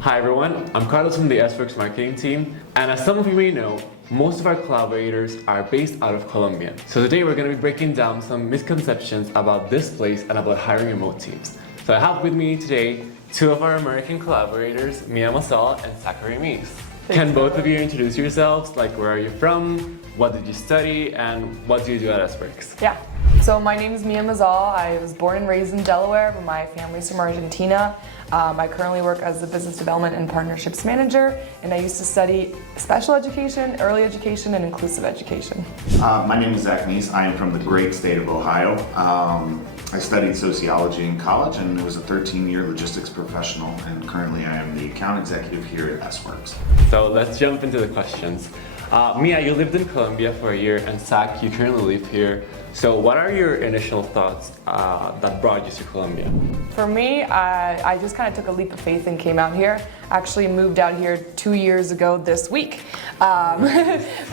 Hi everyone, I'm Carlos from the Sworkz marketing team, and as some of you may know, most of our collaborators are based out of Colombia. So today we're going to be breaking down some misconceptions about this place and about hiring remote teams. So I have with me today two of our American collaborators, Mia Mazal and Zach Meese. Can both of you introduce yourselves? Like, where are you from? What did you study? And what do you do at Sworkz? Yeah. So my name is Mia Mazal. I was born and raised in Delaware, but my family's from Argentina. I currently work as the Business Development and Partnerships Manager, and I used to study special education, early education, and inclusive education. My name is Zach Meese. I am from the great state of Ohio. I studied sociology in college and was a 13-year logistics professional, and currently I am the account executive here at Sworkz. So let's jump into the questions. Mia, you lived in Colombia for a year, and Zach, you currently live here. So what are your initial thoughts that brought you to Colombia? For me, I just kind of took a leap of faith and came out here. Actually moved out here 2 years ago this week. And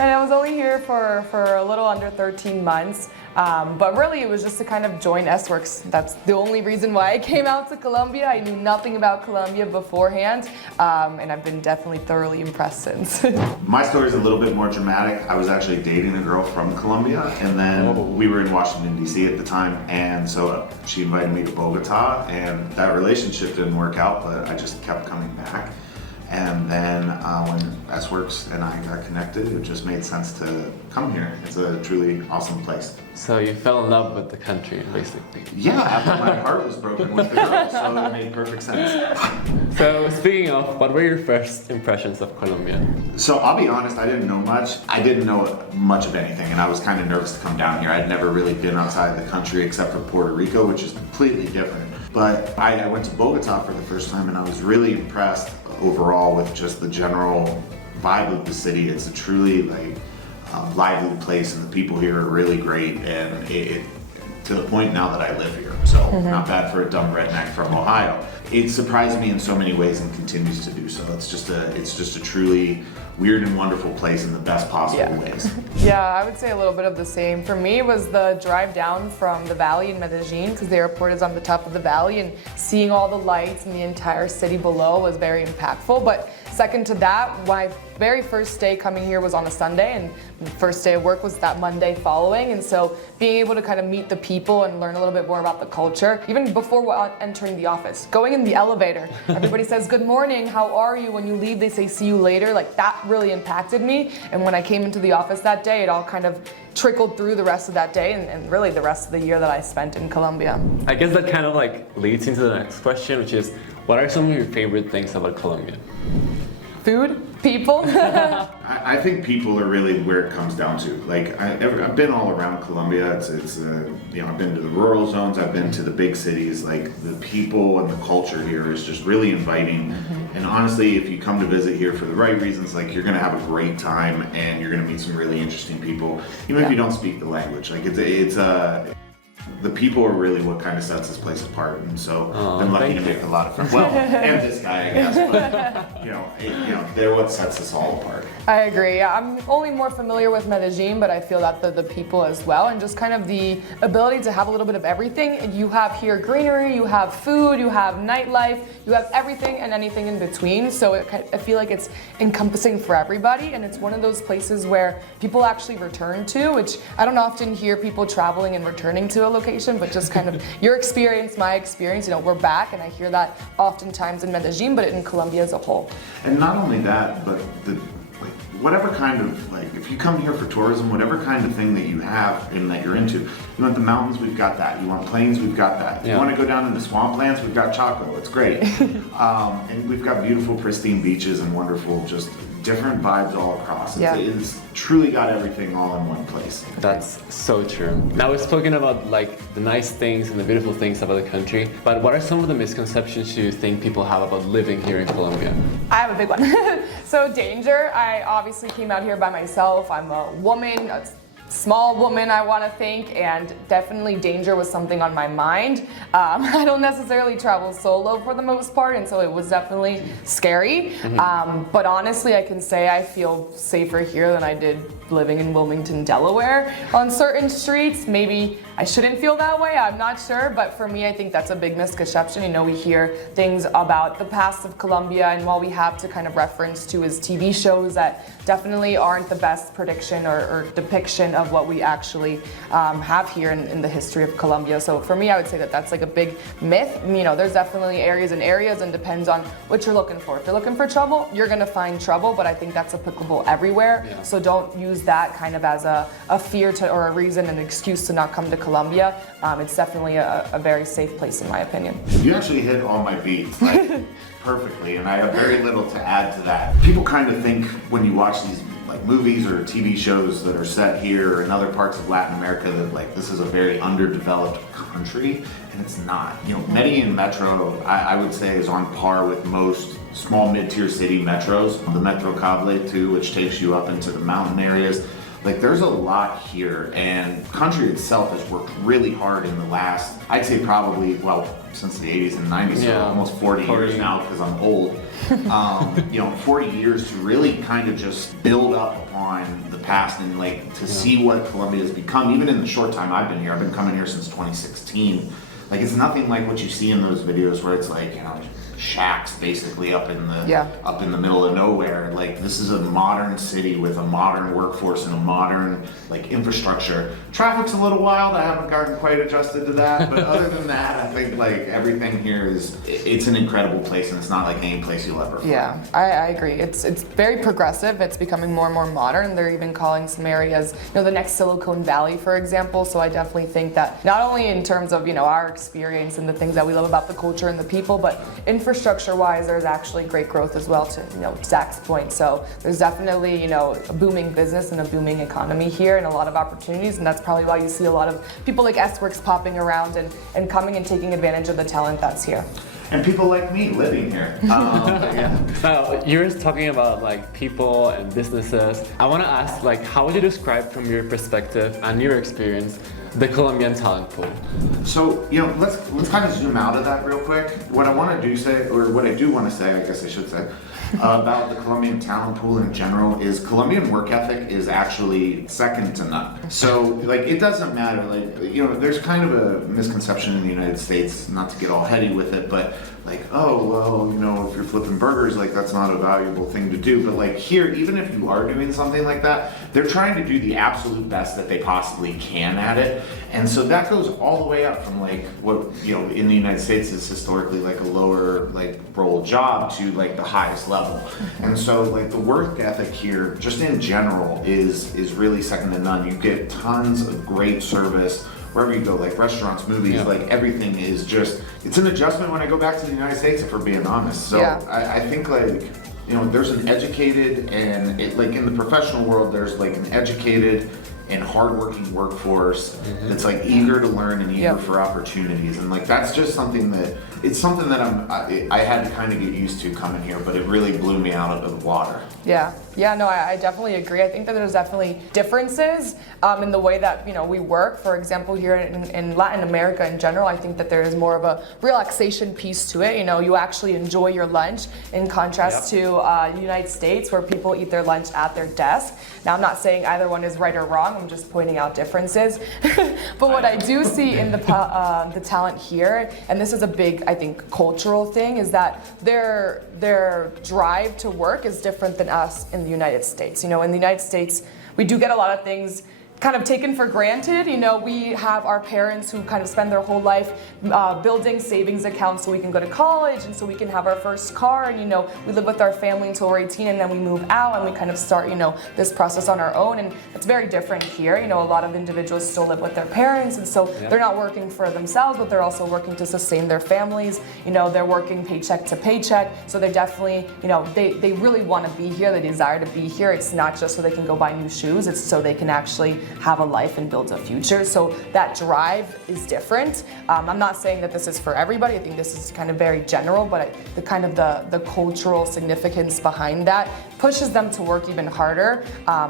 I was only here for a little under 13 months. But really it was just to kind of join Sworkz. That's the only reason why I came out to Colombia. I knew nothing about Colombia beforehand, and I've been definitely thoroughly impressed since. My story is a little bit more dramatic. I was actually dating a girl from Colombia, and then we were in Washington, D.C. at the time, and so she invited me to Bogota, and that relationship didn't work out, but I just kept coming back. And then when Sworkz and I got connected, it just made sense to come here. It's a truly awesome place. So you fell in love with the country, basically. Yeah, after my heart was broken with the girl, so it made perfect sense. So speaking of, what were your first impressions of Colombia? So I'll be honest, I didn't know much. I didn't know much of anything, and I was kind of nervous to come down here. I'd never really been outside the country except for Puerto Rico, which is completely different. But I went to Bogota for the first time, and I was really impressed overall with just the general vibe of the city. It's a truly lively place, and the people here are really great, and it to the point now that I live here. So not bad for a dumb redneck from Ohio. It surprised me in so many ways and continues to do so. It's just a truly weird and wonderful place in the best possible ways. Yeah, I would say a little bit of the same. For me, it was the drive down from the valley in Medellin, because the airport is on the top of the valley, and seeing all the lights and the entire city below was very impactful. But second to that, my very first day coming here was on a Sunday, and the first day of work was that Monday following. And so being able to kind of meet the people and learn a little bit more about the culture, even before entering the office, going in the elevator, everybody says, "Good morning, how are you?" When you leave, they say, "See you later." Like, that really impacted me. And when I came into the office that day, it all kind of trickled through the rest of that day and really the rest of the year that I spent in Colombia. I guess that kind of leads into the next question, which is, what are some of your favorite things about Colombia? Food, people. I think people are really where it comes down to. Like, I've been all around Colombia. I've been to the rural zones. I've been to the big cities. Like, the people and the culture here is just really inviting. And honestly, if you come to visit here for the right reasons, like, you're gonna have a great time and you're gonna meet some really interesting people, even if you don't speak the language. Like, the people are really what kind of sets this place apart, and so I'm lucky to make a lot of friends. Well, and this guy, I guess, but they're what sets us all apart. I agree. I'm only more familiar with Medellin, but I feel that the people as well, and just kind of the ability to have a little bit of everything. You have here greenery, you have food, you have nightlife, you have everything and anything in between. So I feel like it's encompassing for everybody, and it's one of those places where people actually return to, which I don't often hear people traveling and returning to a location, but just kind of your experience, my experience, we're back, and I hear that oftentimes in Medellin, but in Colombia as a whole. And not only that, but whatever kind of, if you come here for tourism, whatever kind of thing that you have and that you're into, you want the mountains, we've got that. You want plains, we've got that. You want to go down in the swamplands, we've got Chaco, it's great. And we've got beautiful, pristine beaches and wonderful, just different vibes all across. It's truly got everything all in one place. That's so true. Now, we've spoken about the nice things and the beautiful things about the country, but what are some of the misconceptions you think people have about living here in Colombia? I have a big one. So danger. I obviously came out here by myself. I'm a woman. small woman, I want to think, and definitely danger was something on my mind. I don't necessarily travel solo for the most part, and so it was definitely scary. But honestly, I can say I feel safer here than I did living in Wilmington, Delaware on certain streets. Maybe I shouldn't feel that way, I'm not sure, but for me, I think that's a big misconception. You know, we hear things about the past of Colombia, and while we have to kind of reference to his TV shows that definitely aren't the best prediction or depiction of what we actually have here in the history of Colombia. So for me, I would say that that's like a big myth. You know, there's definitely areas and areas, and depends on what you're looking for. If you're looking for trouble, you're gonna find trouble, but I think that's applicable everywhere. Yeah. So don't use that kind of as a fear to, or a reason, an excuse to not come to Colombia. It's definitely a very safe place in my opinion. You actually hit all my beats like perfectly, and I have very little to add to that. People kind of think when you watch these like movies or TV shows that are set here or in other parts of Latin America that like this is a very underdeveloped country, and it's not. You know, Medellin Metro, I would say, is on par with most small mid-tier city metros. The Metro Cable too, which takes you up into the mountain areas. Like there's a lot here, and the country itself has worked really hard in the last, I'd say probably, well, since the 80s and 90s, so almost 40 years now because I'm old. 40 years to really kind of just build up upon the past and like to see what Colombia has become, even in the short time I've been here. I've been coming here since 2016. Like it's nothing like what you see in those videos where it's like, you know, shacks basically up in the middle of nowhere. Like this is a modern city with a modern workforce and a modern like infrastructure. Traffic's a little wild. I haven't gotten quite adjusted to that, but other than that, I think like everything here it's an incredible place, and it's not like any place you'll ever find. Yeah, I agree. It's very progressive. It's becoming more and more modern. They're even calling some areas, you know, the next Silicon Valley, for example. So I definitely think that not only in terms of, you know, our experience and the things that we love about the culture and the people, but infrastructure-wise, there's actually great growth as well, to, you know, Zach's point. So there's definitely, you know, a booming business and a booming economy here, and a lot of opportunities, and that's probably why you see a lot of people like Sworkz popping around and coming and taking advantage of the talent that's here. And people like me living here. You were talking about like people and businesses. I want to ask, like, how would you describe from your perspective and your experience the Colombian talent pool? So, you know, let's kind of zoom out of that real quick. What I want to do say, or what I do want to say, I guess I should say, about the Colombian talent pool in general is Colombian work ethic is actually second to none. So, like, it doesn't matter. Like, you know, there's kind of a misconception in the United States, not to get all heady with it, but like, oh, well, you know, if you're flipping burgers, like that's not a valuable thing to do. But like here, even if you are doing something like that, they're trying to do the absolute best that they possibly can at it. And so that goes all the way up from like what, you know, in the United States is historically like a lower like role job to like the highest level. And so like the work ethic here, just in general, is really second to none. You get tons of great service wherever you go, like restaurants, movies, like everything is just, it's an adjustment when I go back to the United States, if we're being honest. So I think like, you know, there's an educated and like in the professional world, there's like an educated and hardworking workforce that's like eager to learn and eager for opportunities. And like, that's just something that, it's something that I had to kind of get used to coming here, but it really blew me out of the water. Yeah, no, I definitely agree. I think that there's definitely differences in the way that, you know, we work. For example, here in Latin America in general, I think that there is more of a relaxation piece to it. You know, you actually enjoy your lunch in contrast to the United States, where people eat their lunch at their desk. Now, I'm not saying either one is right or wrong. I'm just pointing out differences. But what I do see in the talent here, and this is a big, I think, cultural thing, is that their drive to work is different than us in the United States. You know, in the United States, we do get a lot of things kind of taken for granted. You know, we have our parents who kind of spend their whole life building savings accounts so we can go to college and so we can have our first car, and, you know, we live with our family until we're 18 and then we move out and we kind of start, you know, this process on our own. And it's very different here. You know, a lot of individuals still live with their parents, and so they're not working for themselves, but they're also working to sustain their families. You know, they're working paycheck to paycheck, so they definitely, you know, they really want to be here. They desire to be here. It's not just so they can go buy new shoes. It's so they can actually have a life and build a future. So that drive is different. I'm not saying that this is for everybody. I think this is kind of very general, but the cultural significance behind that pushes them to work even harder.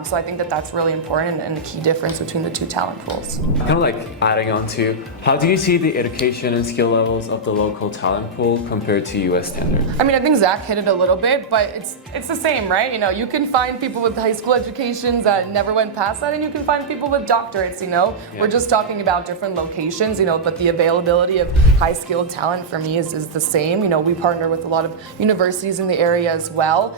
So I think that that's really important and the key difference between the two talent pools. Kind of like adding on to, how do you see the education and skill levels of the local talent pool compared to US standard? I mean, I think Zach hit it a little bit, but it's the same, right? You know, you can find people with high school educations that never went past that, and you can find people with doctorates, you know? Yeah. We're just talking about different locations, you know, but the availability of high-skilled talent for me is the same. You know, we partner with a lot of universities in the area as well,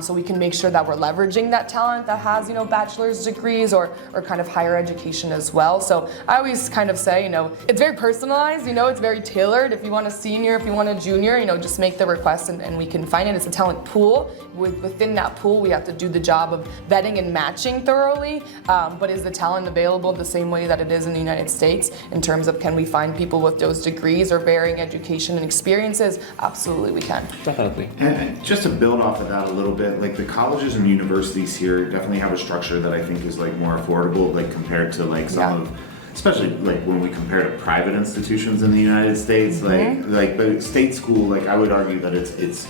so we can make sure that we're leveraging that talent that has, you know, bachelor's degrees or kind of higher education as well. So I always kind of say, you know, it's very personalized, you know, it's very tailored. If you want a senior, if you want a junior, you know, just make the request and we can find it. It's a talent pool. Within that pool, we have to do the job of vetting and matching thoroughly, but is the talent available the same way that it is in the United States in terms of can we find people with those degrees or varying education and experiences? Absolutely we can. Definitely. And just to build off of that a little bit, like the colleges and universities here definitely have a structure that I think is like more affordable, like compared to like some of, especially like when we compare to private institutions in the United States, like but state school, like I would argue that it's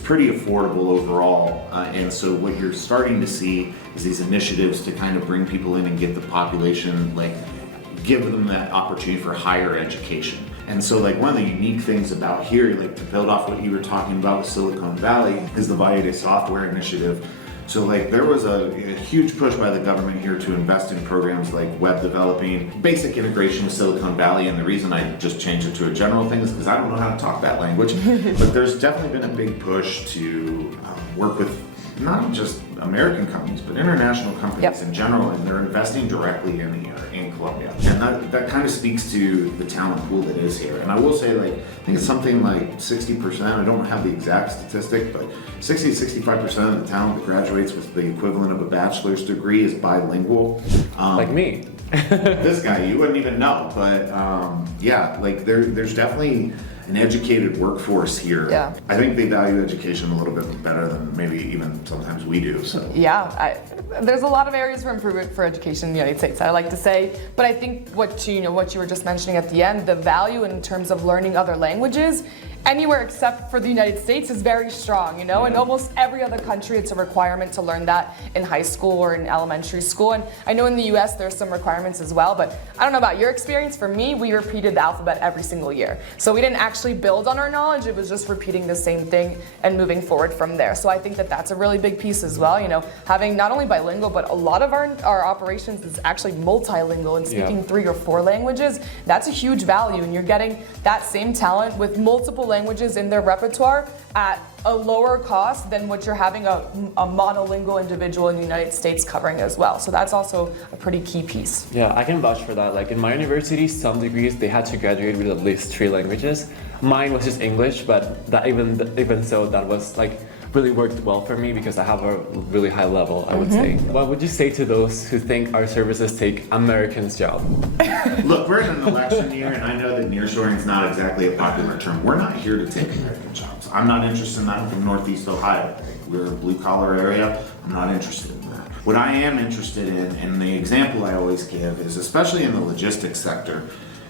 pretty affordable overall, and so what you're starting to see is these initiatives to kind of bring people in and get the population, like give them that opportunity for higher education. And so like one of the unique things about here, like to build off what you were talking about with Silicon Valley, is the Valle de Software Initiative. So like there was a huge push by the government here to invest in programs like web developing, basic integration with Silicon Valley, and the reason I just changed it to a general thing is because I don't know how to talk that language. But there's definitely been a big push to work with not just American companies, but international companies in general, and they're investing directly in Colombia. And that kind of speaks to the talent pool that is here. And I will say, like, I think it's something like 60%, I don't have the exact statistic, but 60 to 65% of the talent that graduates with the equivalent of a bachelor's degree is bilingual. Like me. This guy, you wouldn't even know, but yeah, like there's definitely an educated workforce here. Yeah. I think they value education a little bit better than maybe even sometimes we do. So yeah, there's a lot of areas for improvement for education in the United States, I like to say, but I think what you were just mentioning at the end, the value in terms of learning other languages anywhere except for the United States is very strong, you know? In almost every other country, it's a requirement to learn that in high school or in elementary school. And I know in the US, there's some requirements as well, but I don't know about your experience. For me, we repeated the alphabet every single year. So we didn't actually build on our knowledge. It was just repeating the same thing and moving forward from there. So I think that that's a really big piece as well, you know, having not only bilingual, but a lot of our operations is actually multilingual and speaking 3 or 4 languages. That's a huge value, and you're getting that same talent with multiple languages in their repertoire at a lower cost than what you're having a monolingual individual in the United States covering as well. So that's also a pretty key piece. Yeah, I can vouch for that. Like in my university, some degrees they had to graduate with at least 3 languages. Mine was just English, but that even so, that was like really worked well for me because I have a really high level, I would say. What would you say to those who think our services take Americans' job? look, we're in an election year, and I know that nearshoring is not exactly a popular term. We're not here to take American jobs. I'm not interested in that. I'm from Northeast Ohio. We're a blue-collar area. I'm not interested in that. What I am interested in, and the example I always give, is especially in the logistics sector,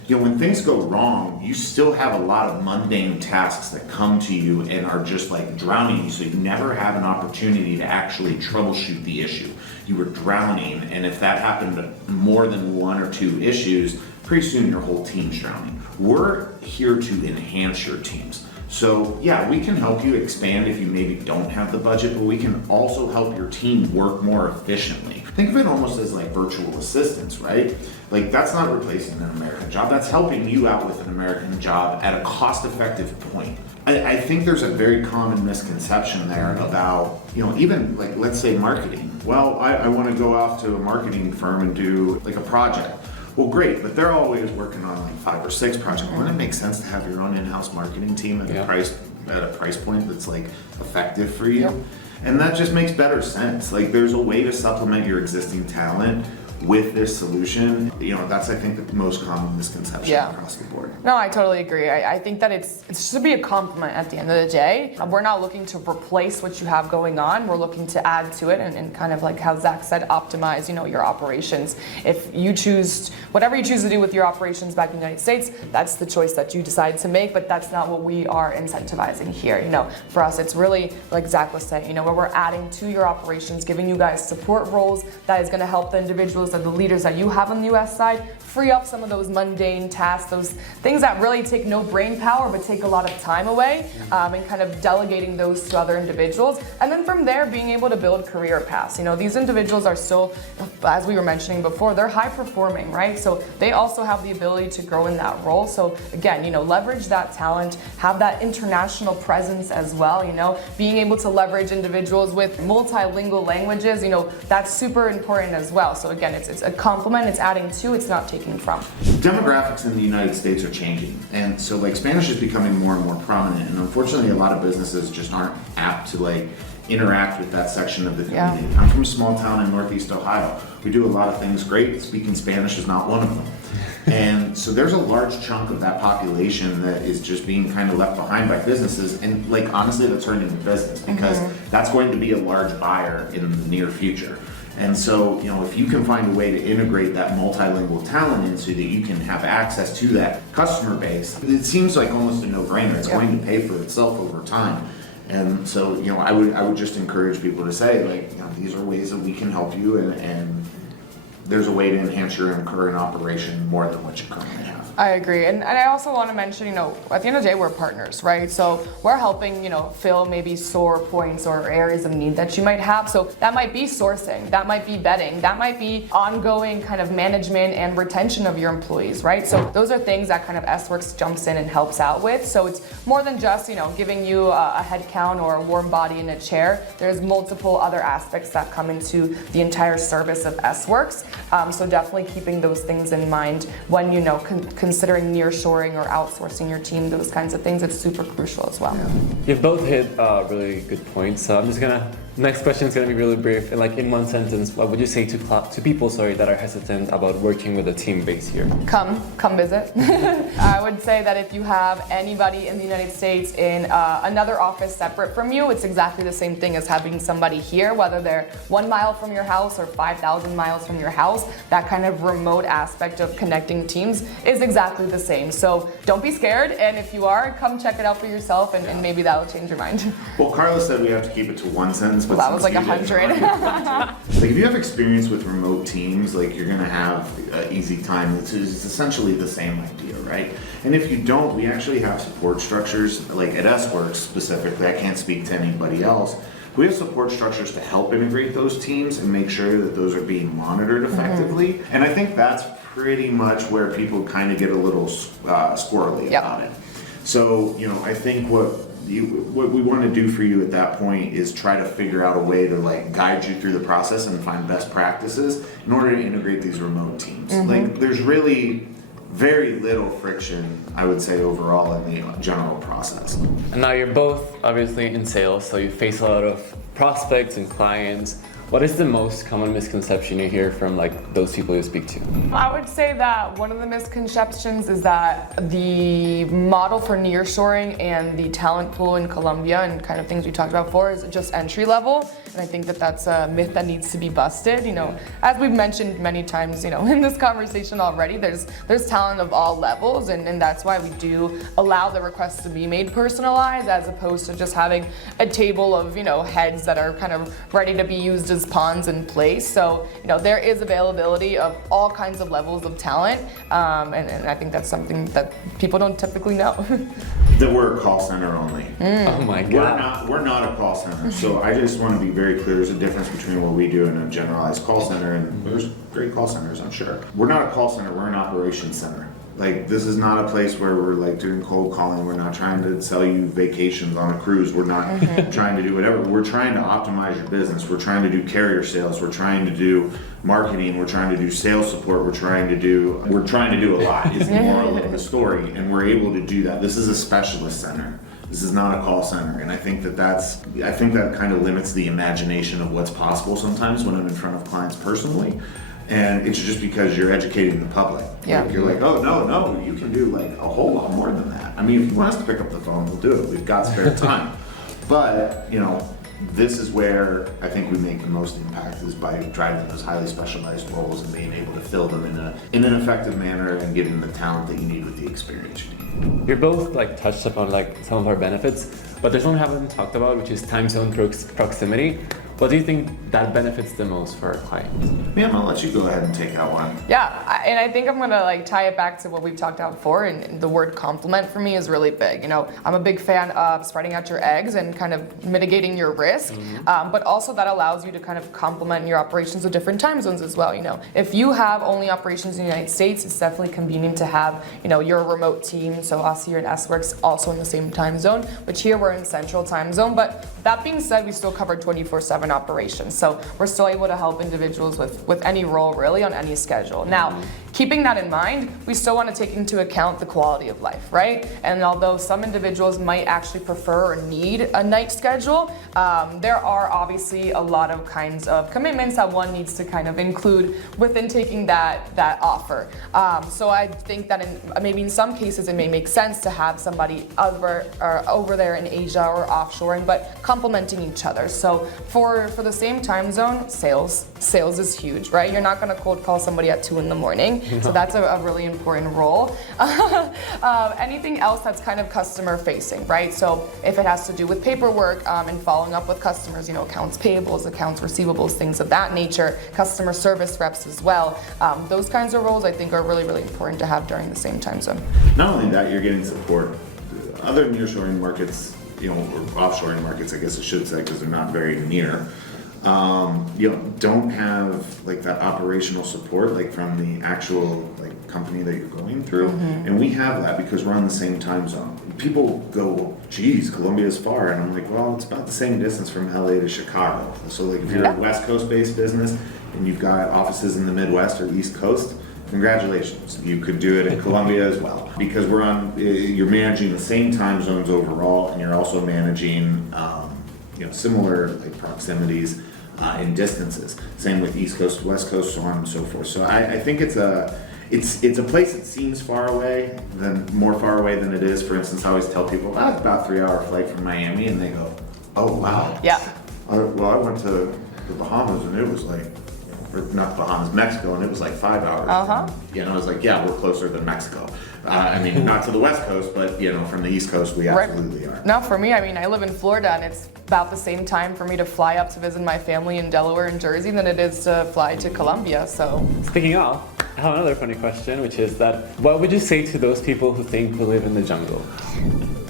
you know, when things go wrong, you still have a lot of mundane tasks that come to you and are just like drowning you, so you never have an opportunity to actually troubleshoot the issue. You were drowning, and if that happened to more than 1 or 2 issues, pretty soon your whole team's drowning. We're here to enhance your teams. So yeah, we can help you expand if you maybe don't have the budget, but we can also help your team work more efficiently. Think of it almost as like virtual assistants, right? Like that's not replacing an American job, that's helping you out with an American job at a cost-effective point. I think there's a very common misconception there about, you know, even like let's say marketing. Well, I want to go off to a marketing firm and do like a project. Well, great, but they're always working on like 5 or 6 projects. Wouldn't it make sense to have your own in-house marketing team at a price point that's like effective for you? And that just makes better sense. Like there's a way to supplement your existing talent with this solution, that's, I think, the most common misconception across the board. No, I totally agree. I think that it should be a compliment at the end of the day. We're not looking to replace what you have going on. We're looking to add to it and kind of like how Zach said, optimize, your operations. If you choose, whatever you choose to do with your operations back in the United States, that's the choice that you decide to make, but that's not what we are incentivizing here. For us, it's really, like Zach was saying, where we're adding to your operations, giving you guys support roles that is going to help the individuals and the leaders that you have on the US side free up some of those mundane tasks, those things that really take no brain power but take a lot of time away, and kind of delegating those to other individuals. And then from there, being able to build career paths. These individuals are still, as we were mentioning before, they're high performing, right? So they also have the ability to grow in that role. So again, leverage that talent, have that international presence as well, being able to leverage individuals with multilingual languages, that's super important as well. So again, it's a compliment, it's adding to, it's not taking from. Demographics in the United States are changing, and so Spanish is becoming more and more prominent, and unfortunately a lot of businesses just aren't apt to interact with that section of the community. I'm from a small town in Northeast Ohio. We do a lot of things great. Speaking Spanish is not one of them. And so there's a large chunk of that population that is just being kind of left behind by businesses, and honestly that's hurting the business because that's going to be a large buyer in the near future. And so, if you can find a way to integrate that multilingual talent in so that you can have access to that customer base, it seems like almost a no-brainer. It's going to pay for itself over time. And so, I would just encourage people to say, these are ways that we can help you, and there's a way to enhance your current operation more than what you currently have. I agree. And I also want to mention, at the end of the day, we're partners, right? So we're helping, fill maybe sore points or areas of need that you might have. So that might be sourcing, that might be vetting, that might be ongoing kind of management and retention of your employees, right? So those are things that kind of Sworkz jumps in and helps out with. So it's more than just, giving you a head count or a warm body in a chair. There's multiple other aspects that come into the entire service of Sworkz. So definitely keeping those things in mind when, considering nearshoring or outsourcing your team, those kinds of things, it's super crucial as well. You've both hit really good points. So I'm just next question is gonna be really brief. And in one sentence, what would you say to people, that are hesitant about working with a team based here? Come visit. I would say that if you have anybody in the United States in another office separate from you, it's exactly the same thing as having somebody here, whether they're 1 mile from your house or 5,000 miles from your house. That kind of remote aspect of connecting teams is exactly the same. So don't be scared, and if you are, come check it out for yourself, and maybe that'll change your mind. Well, Carla said we have to keep it to one sentence. But that was 100. If you have experience with remote teams, you're gonna have an easy time. It's essentially the same idea, right? And if you don't, we actually have support structures, at Sworkz specifically. I can't speak to anybody else. We have support structures to help integrate those teams and make sure that those are being monitored effectively. And I think that's pretty much where people kind of get a little squirrely about it. So, I think what we want to do for you at that point is try to figure out a way to guide you through the process and find best practices in order to integrate these remote teams. There's really very little friction, I would say, overall in the general process. And now you're both obviously in sales, so you face a lot of prospects and clients. What is the most common misconception you hear from those people you speak to? I would say that one of the misconceptions is that the model for nearshoring and the talent pool in Colombia and kind of things we talked about before is just entry level. And I think that that's a myth that needs to be busted. As we've mentioned many times, in this conversation already, there's talent of all levels, and that's why we do allow the requests to be made personalized as opposed to just having a table of, heads that are kind of ready to be used as pawns in place. So, there is availability of all kinds of levels of talent, and I think that's something that people don't typically know. That we're a call center only. Oh my God. We're not a call center. So I just want to be very clear. There's a difference between what we do and a generalized call center, and there's great call centers, I'm sure. We're not a call center, we're an operations center. This is not a place where we're doing cold calling. We're not trying to sell you vacations on a cruise. We're not trying to do whatever. We're trying to optimize your business. We're trying to do carrier sales. We're trying to do marketing. We're trying to do sales support. We're trying to do a lot is the moral of the story, and we're able to do that. This is a specialist center. This is not a call center, and I think that kind of limits the imagination of what's possible sometimes when I'm in front of clients personally. And it's just because you're educating the public. Yeah. Like, you're like, oh, no, you can do like a whole lot more than that. I mean, if you want us to pick up the phone, we'll do it. We've got spare time. But, this is where I think we make the most impact, is by driving those highly specialized roles and being able to fill them in an effective manner and giving the talent that you need with the experience you need. You're both touched upon some of our benefits, but there's one we haven't talked about, which is time zone proximity. What do you think that benefits the most for our clients? Mia, I'll let you go ahead and take that one. Yeah, and I think I'm gonna tie it back to what we've talked about before, and the word compliment for me is really big. I'm a big fan of spreading out your eggs and kind of mitigating your risk, but also that allows you to kind of complement your operations with different time zones as well. If you have only operations in the United States, it's definitely convenient to have, your remote team, so us here in Sworkz also in the same time zone, which here we're in Central Time Zone. But that being said, we still cover 24/7 operations, so we're still able to help individuals with any role really on any schedule. Now, keeping that in mind, we still want to take into account the quality of life, right? And although some individuals might actually prefer or need a night schedule, there are obviously a lot of kinds of commitments that one needs to kind of include within taking that offer. So I think that maybe in some cases it may make sense to have somebody over there in Asia or offshoring, but complementing each other. So for the same time zone, sales is huge, right? You're not going to cold call somebody at 2 a.m. So that's a really important role. Anything else that's kind of customer facing, right? So if it has to do with paperwork and following up with customers, accounts payables, accounts receivables, things of that nature, customer service reps as well. Those kinds of roles I think are really, really important to have during the same time zone. Not only that, you're getting support. Other nearshoring markets, or offshoring markets, I guess I should say, because they're not very near, don't have that operational support from the actual company that you're going through. And we have that because we're on the same time zone. People go, well, geez, Colombia is far, and I'm like, well, it's about the same distance from LA to Chicago. So if you're a West Coast based business and you've got offices in the Midwest or East Coast, congratulations, you could do it in Colombia as well, because you're managing the same time zones overall, and you're also managing similar proximities in distances. Same with East Coast, West Coast, so on and so forth. So I think it's a place that seems more far away than it is. For instance, I always tell people, it's about a 3-hour flight from Miami, and they go, oh wow. Yeah. Well, I went to the Bahamas, and it was or not Bahamas, Mexico, and it was 5 hours. I was like, yeah, we're closer than Mexico. Not to the West Coast, but from the East Coast, we absolutely are. No, for me, I live in Florida, and it's about the same time for me to fly up to visit my family in Delaware and Jersey than it is to fly to Colombia. So Speaking of, I have another funny question, which is that what would you say to those people who think we live in the jungle?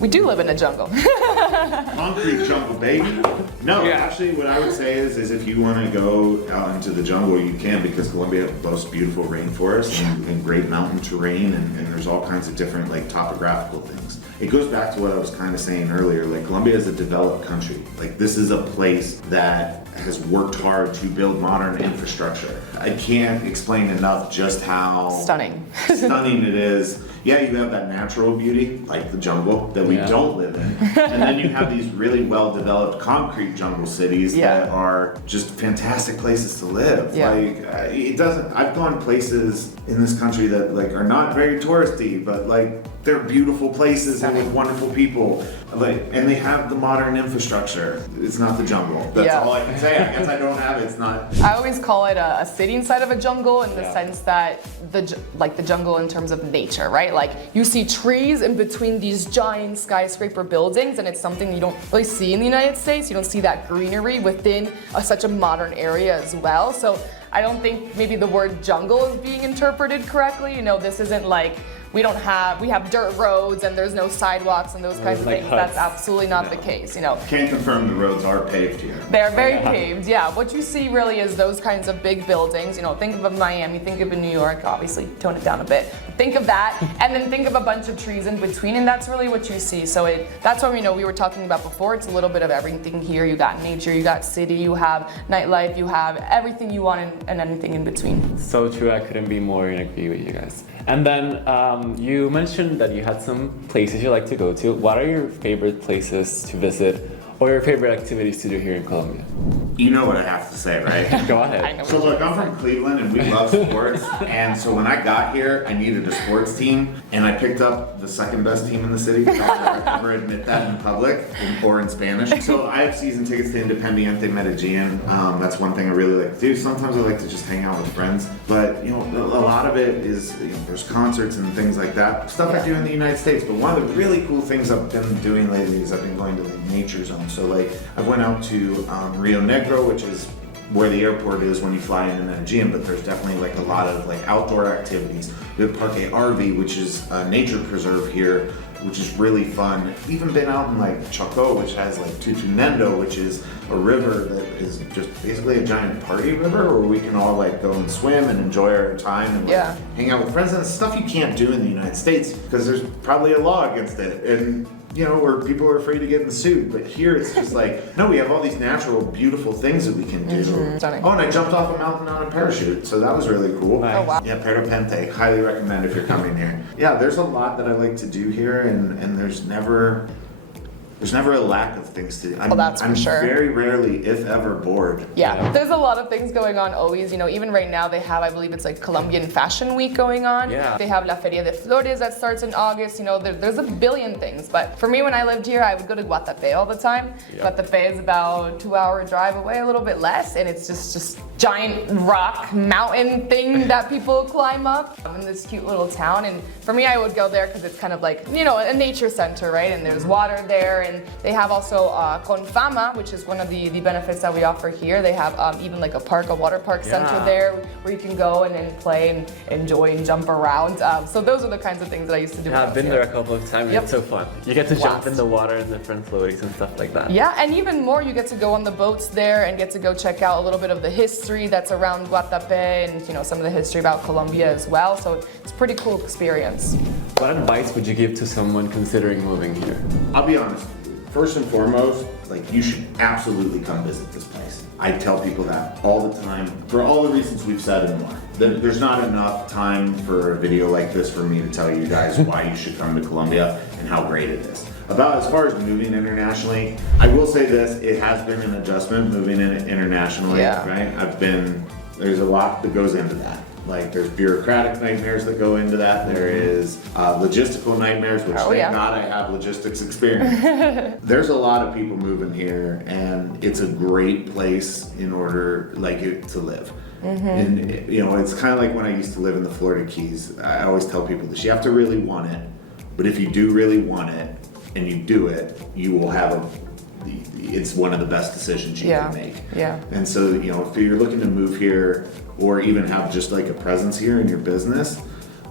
we do live in a jungle. Concrete jungle, baby. No, actually, what I would say is if you want to go out into the jungle, you can, because Colombia boasts beautiful rainforests and great mountain terrain, and there's all kinds of different topographical things. It goes back to what I was kind of saying earlier. Colombia is a developed country. This is a place that has worked hard to build modern infrastructure. I can't explain enough just how stunning it is. Yeah, you have that natural beauty, like the jungle, that we don't live in. And then you have these really well-developed concrete jungle cities that are just fantastic places to live. I've gone places in this country that are not very touristy, but they're beautiful places and with wonderful people. And they have the modern infrastructure. It's not the jungle. That's all I can say. I guess I don't have it. It's not. I always call it a city inside of a jungle, in the sense that the jungle in terms of nature, right? You see trees in between these giant skyscraper buildings, and it's something you don't really see in the United States. You don't see that greenery within such a modern area as well. So I don't think maybe the word jungle is being interpreted correctly. This isn't we have dirt roads and there's no sidewalks and those kinds of things. Huts. That's absolutely not the case. Can't confirm the roads are paved here. They're very paved, What you see really is those kinds of big buildings. Think of Miami, think of New York, obviously tone it down a bit. Think of that, and then think of a bunch of trees in between, and that's really what you see. So that's what we were talking about before. It's a little bit of everything here. You got nature, you got city, you have nightlife, you have everything you want and anything in between. So true, I couldn't be more in agree with you guys. And then you mentioned that you had some places you like to go to. What are your favorite places to visit or your favorite activities to do here in Colombia? You know what I have to say, right? Go I ahead. know. So look, I'm from Cleveland and we love sports. And so when I got here, I needed a sports team and I picked up the second best team in the city. I'll never admit that in public or in Spanish. So I have season tickets to Independiente Medellin. That's one thing I really like to do. Sometimes I like to just hang out with friends. But, you know, a lot of it is, you know, there's concerts and things like that. Stuff I do in the United States. But one of the really cool things I've been doing lately is I've been going to like nature zones. So like I went out to Rio Negro, which is where the airport is when you fly into Medellin, but there's definitely like a lot of like outdoor activities. We have Parque RV, which is a nature preserve here, which is really fun. Even been out in like Choco, which has like Tutunendo, which is a river that is just basically a giant party river where we can all like go and swim and enjoy our time and like, hang out with friends. And it's stuff you can't do in the United States because there's probably a law against it. And you know, where people are afraid of getting sued. But here it's just like, no, we have all these natural, beautiful things that we can do. Stunning. Oh, and I jumped off a mountain on a parachute, so that was really cool. Nice. Oh, wow. Yeah, parapente, highly recommend if you're coming here. Yeah, there's a lot that I like to do here, and there's never a lack of things to do. That's for sure. I'm very rarely, if ever, bored. Yeah, there's a lot of things going on always. You know, even right now they have, I believe it's like Colombian Fashion Week going on. Yeah. They have La Feria de Flores that starts in August. You know, there's a billion things. But for me, when I lived here, I would go to Guatapé all the time. Guatapé is about a 2-hour drive away, a little bit less, and it's just giant rock mountain thing that people climb up in this cute little town. And for me, I would go there because it's kind of like, you know, a nature center, right? And there's water there, and they have also Con Fama, which is one of the benefits that we offer here. They have even like a water park center there where you can go and play and enjoy and jump around. So those are the kinds of things that I used to do. Yeah, I've been there a couple of times. Yep. It's so fun. You get to jump Blast. in the water and different floaties and stuff like that. Yeah, and even more, you get to go on the boats there and get to go check out a little bit of the history that's around Guatapé and, you know, some of the history about Colombia as well. So it's a pretty cool experience. What advice would you give to someone considering moving here? I'll be honest. First and foremost, like you should absolutely come visit this place. I tell people that all the time for all the reasons we've said and more. There's not enough time for a video like this for me to tell you guys why you should come to Colombia and how great it is. About as far as moving internationally, I will say this, it has been an adjustment moving in internationally, right? There's a lot that goes into that. Like there's bureaucratic nightmares that go into that. There is logistical nightmares, which thank God I have logistics experience. There's a lot of people moving here, and it's a great place in order to live. And you know, it's kind of like when I used to live in the Florida Keys. I always tell people this: you have to really want it. But if you do really want it and you do it, you will have it's one of the best decisions you can make. Yeah. And so, you know, if you're looking to move here or even have just like a presence here in your business,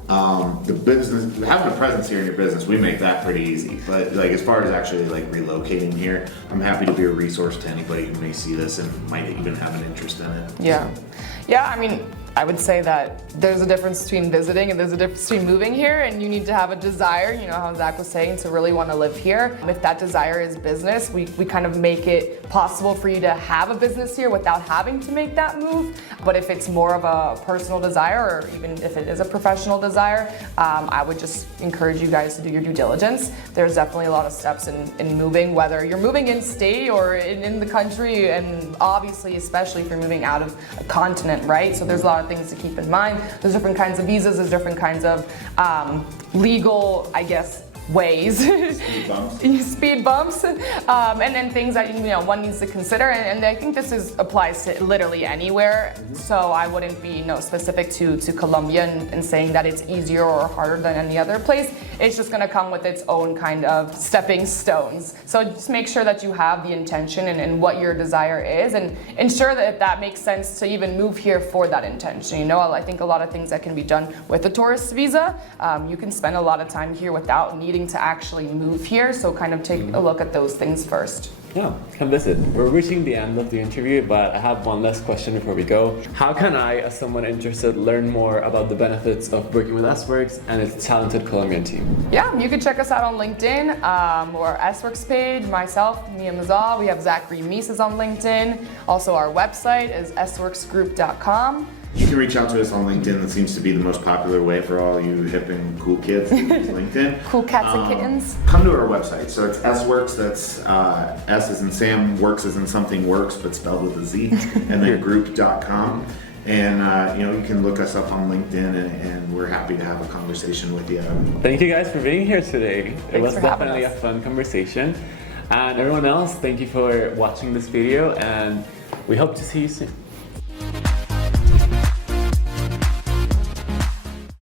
having a presence here in your business, we make that pretty easy. But like as far as actually like relocating here, I'm happy to be a resource to anybody who may see this and might even have an interest in it. Yeah, I mean, I would say that there's a difference between visiting and there's a difference between moving here, and you need to have a desire, you know how Zach was saying, to really want to live here. If that desire is business, we kind of make it possible for you to have a business here without having to make that move. But if it's more of a personal desire, or even if it is a professional desire, I would just encourage you guys to do your due diligence. There's definitely a lot of steps in moving, whether you're moving in state or in the country, and obviously, especially if you're moving out of a continent, right? So there's a lot of things to keep in mind. There's different kinds of visas, there's different kinds of legal, I guess, ways. Speed bumps. Speed bumps, and then things that, you know, one needs to consider, and I think this applies to literally anywhere. So I wouldn't be, you know, specific to Colombia and saying that it's easier or harder than any other place. It's just going to come with its own kind of stepping stones. So just make sure that you have the intention and what your desire is, and ensure that that makes sense to even move here for that intention. You know, I think a lot of things that can be done with a tourist visa. You can spend a lot of time here without needing to actually move here, so kind of take a look at those things first. Yeah, come visit. We're reaching the end of the interview, but I have one last question before we go. How can I, as someone interested, learn more about the benefits of working with Sworkz and its talented Colombian team? Yeah, you can check us out on LinkedIn, or our Sworkz page, myself, Mia Mazal. We have Zach Meese is on LinkedIn. Also, our website is sworksgroup.com. You can reach out to us on LinkedIn. That seems to be the most popular way for all you hip and cool kids to use LinkedIn. Cool cats and kittens. Come to our website. So it's Sworkz. That's S as in Sam, Works as in something works, but spelled with a Z, and then group.com. And you can look us up on LinkedIn, and we're happy to have a conversation with you. Thank you guys for being here today. It was for having definitely a us. fun conversation. And everyone else, thank you for watching this video, and we hope to see you soon.